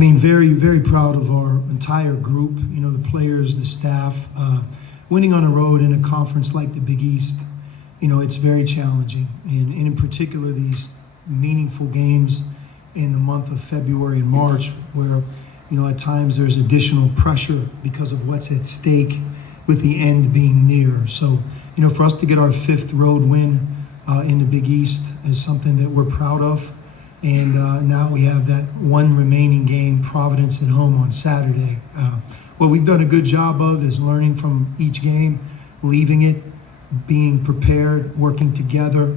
mean, very, very proud of our entire group, you know, the players, the staff. Winning on the road in a conference like the Big East, you know, it's very challenging. And in particular, these meaningful games in the month of February and March, where, you know, at times there's additional pressure because of what's at stake with the end being near. So, you know, for us to get our 5th road win in the Big East is something that we're proud of. And now we have that one remaining game, Providence at home on Saturday. What we've done a good job of is learning from each game, leaving it, being prepared, working together,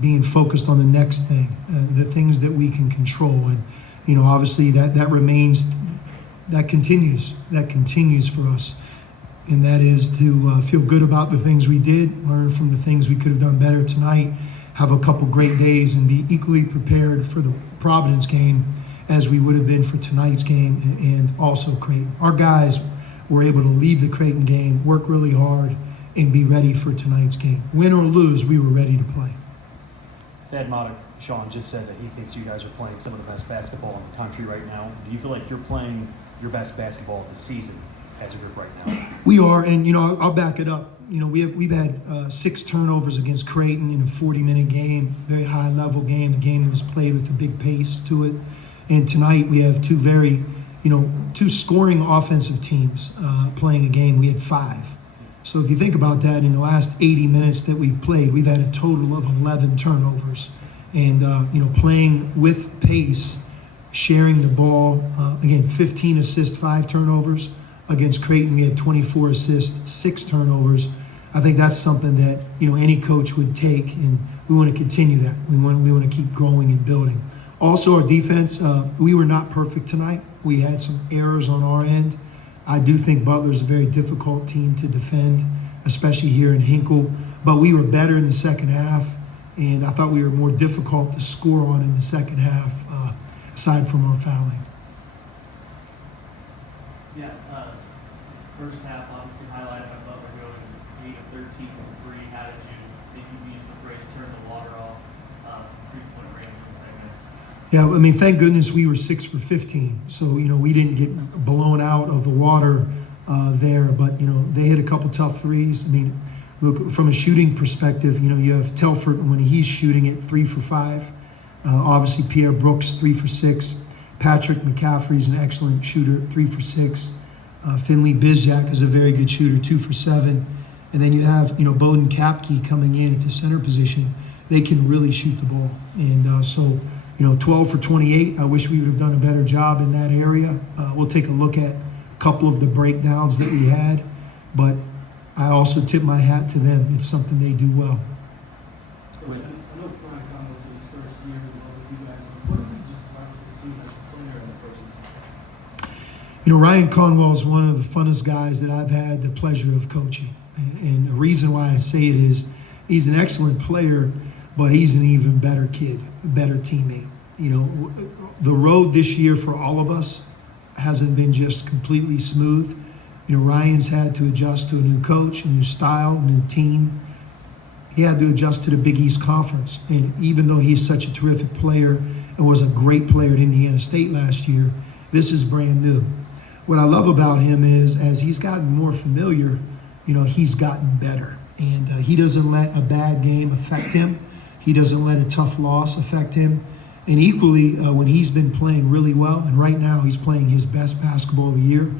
being focused on the next thing, the things that we can control. And, you know, obviously that continues for us. And that is to feel good about the things we did, learn from the things we could have done better tonight, have a couple great days, and be equally prepared for the Providence game as we would have been for tonight's game and also Creighton. Our guys were able to leave the Creighton game, work really hard, and be ready for tonight's game. Win or lose, we were ready to play. Thad Matta, Sean, just said that he thinks you guys are playing some of the best basketball in the country right now. Do you feel like you're playing your best basketball of the season as a group right now? We are, and, you know, I'll back it up. You know, we've had 6 turnovers against Creighton in a 40-minute game, very high-level game, a game that was played with a big pace to it. And tonight we have two scoring offensive teams playing a game. We had 5. So if you think about that, in the last 80 minutes that we've played, we've had a total of 11 turnovers. And, you know, playing with pace, sharing the ball, again, 15 assists, 5 turnovers. Against Creighton, we had 24 assists, 6 turnovers. I think that's something that, you know, any coach would take, and we want to continue that. We want to keep growing and building. Also, our defense, we were not perfect tonight. We had some errors on our end. I do think Butler's a very difficult team to defend, especially here in Hinkle. But we were better in the second half, and I thought we were more difficult to score on in the second half, aside from our fouling. Yeah, first half obviously highlighted by Butler going 8 of 13 from 3. How did you think you used the phrase turn the water off from 3-point range in the second? Yeah, I mean, thank goodness we were 6 for 15. So, you know, we didn't get blown out of the water there. But, you know, they hit a couple tough threes. I mean, look, from a shooting perspective, you know, you have Telford when he's shooting it 3 for 5. Obviously, Pierre Brooks 3 for 6. Patrick McCaffrey's an excellent shooter, 3 for 6. Finley Bizjack is a very good shooter, 2 for 7. And then you have, you know, Bowden Kapke coming in at the center position. They can really shoot the ball. And so, you know, 12 for 28. I wish we would have done a better job in that area. We'll take a look at a couple of the breakdowns that we had. But I also tip my hat to them. It's something they do well. I know Ryan Conwell was his first year with you guys. What does he just bring to this team as a player and a person? You know, Ryan Conwell is one of the funnest guys that I've had the pleasure of coaching. And the reason why I say it is he's an excellent player, but he's an even better kid, a better teammate. You know, the road this year for all of us hasn't been just completely smooth. You know, Ryan's had to adjust to a new coach, a new style, a new team. He had to adjust to the Big East Conference. And even though he's such a terrific player and was a great player at Indiana State last year, this is brand new. What I love about him is as he's gotten more familiar, you know, he's gotten better. And he doesn't let a bad game affect him. He doesn't let a tough loss affect him. And equally, when he's been playing really well, and right now he's playing his best basketball of the year,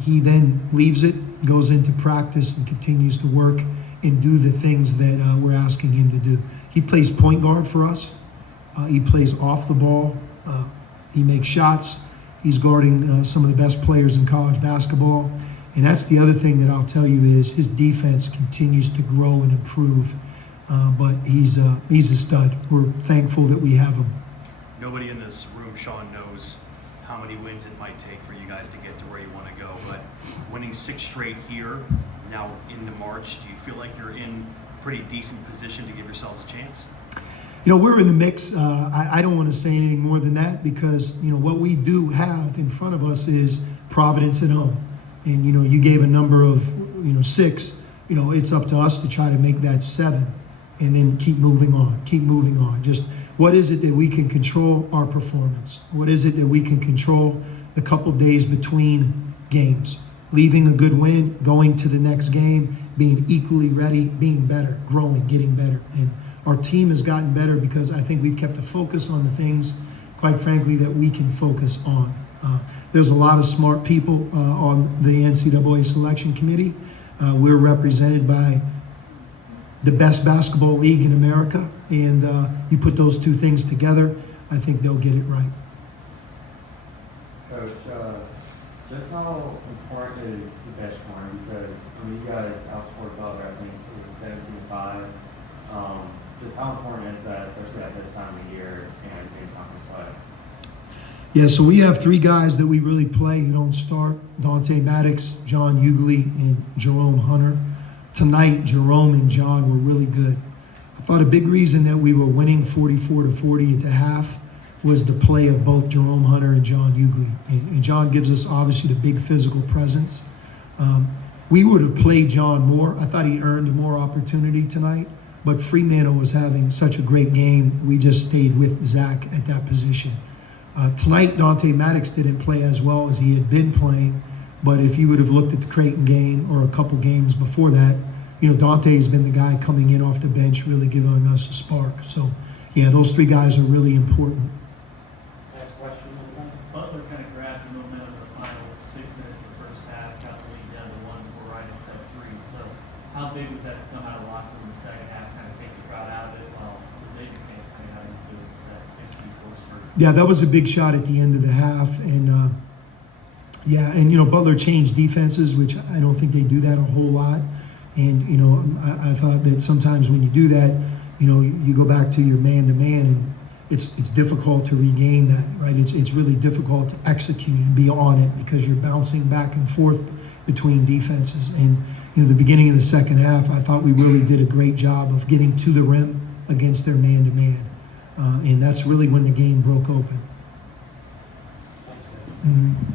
he then leaves it, goes into practice, and continues to work and do the things that we're asking him to do. He plays point guard for us. He plays off the ball. He makes shots. He's guarding some of the best players in college basketball. And that's the other thing that I'll tell you is his defense continues to grow and improve. But he's a stud. We're thankful that we have him. Nobody in this room, Sean, knows how many wins it might take for you guys to get to where you want to go. But winning 6 straight here, now into March, do you feel like you're in pretty decent position to give yourselves a chance? You know, we're in the mix. I don't want to say anything more than that because, you know, what we do have in front of us is Providence at home. And, you know, you gave a number of, 6. You know, it's up to us to try to make that 7 and then keep moving on. Just what is it that we can control our performance? What is it that we can control the couple days between games? Leaving a good win, going to the next game, being equally ready, being better, growing, getting better. And our team has gotten better because I think we've kept a focus on the things, quite frankly, that we can focus on. There's a lot of smart people on the NCAA selection committee. We're represented by the best basketball league in America, and you put those two things together, I think they'll get it right. Coach, just how important is the bench corner? Because you guys outscored Butler, I think it was 17-5. Just how important is that, especially at this time of year and in conference play? Yeah, so we have three guys that we really play who don't start: Dante Maddox, John Ugly, and Jerome Hunter. Tonight, Jerome and John were really good. I thought a big reason that we were winning 44-40 at the half was the play of both Jerome Hunter and John Ugly. And John gives us obviously the big physical presence. We would have played John more. I thought he earned more opportunity tonight, but Fremantle was having such a great game. We just stayed with Zach at that position. Tonight, Dante Maddox didn't play as well as he had been playing, but if you would have looked at the Creighton game or a couple games before that, Dante's been the guy coming in off the bench, really giving us a spark. So, yeah, those three guys are really important. Last question. Butler kind of grabbed the momentum in the final 6 minutes of the first half, got the lead down to 1 before right in step 3. So how big was that to come out of the locker room in the second half, kind of take the crowd out of it while the Xavier fans coming out into that 6-4 spurt? Yeah, that was a big shot at the end of the half. And, Butler changed defenses, which I don't think they do that a whole lot. And, I thought that sometimes when you do that, you go back to your man-to-man, and it's difficult to regain that, right? It's really difficult to execute and be on it because you're bouncing back and forth between defenses. And, the beginning of the second half, I thought we really did a great job of getting to the rim against their man-to-man. And that's really when the game broke open. Thanks, man. Mhm.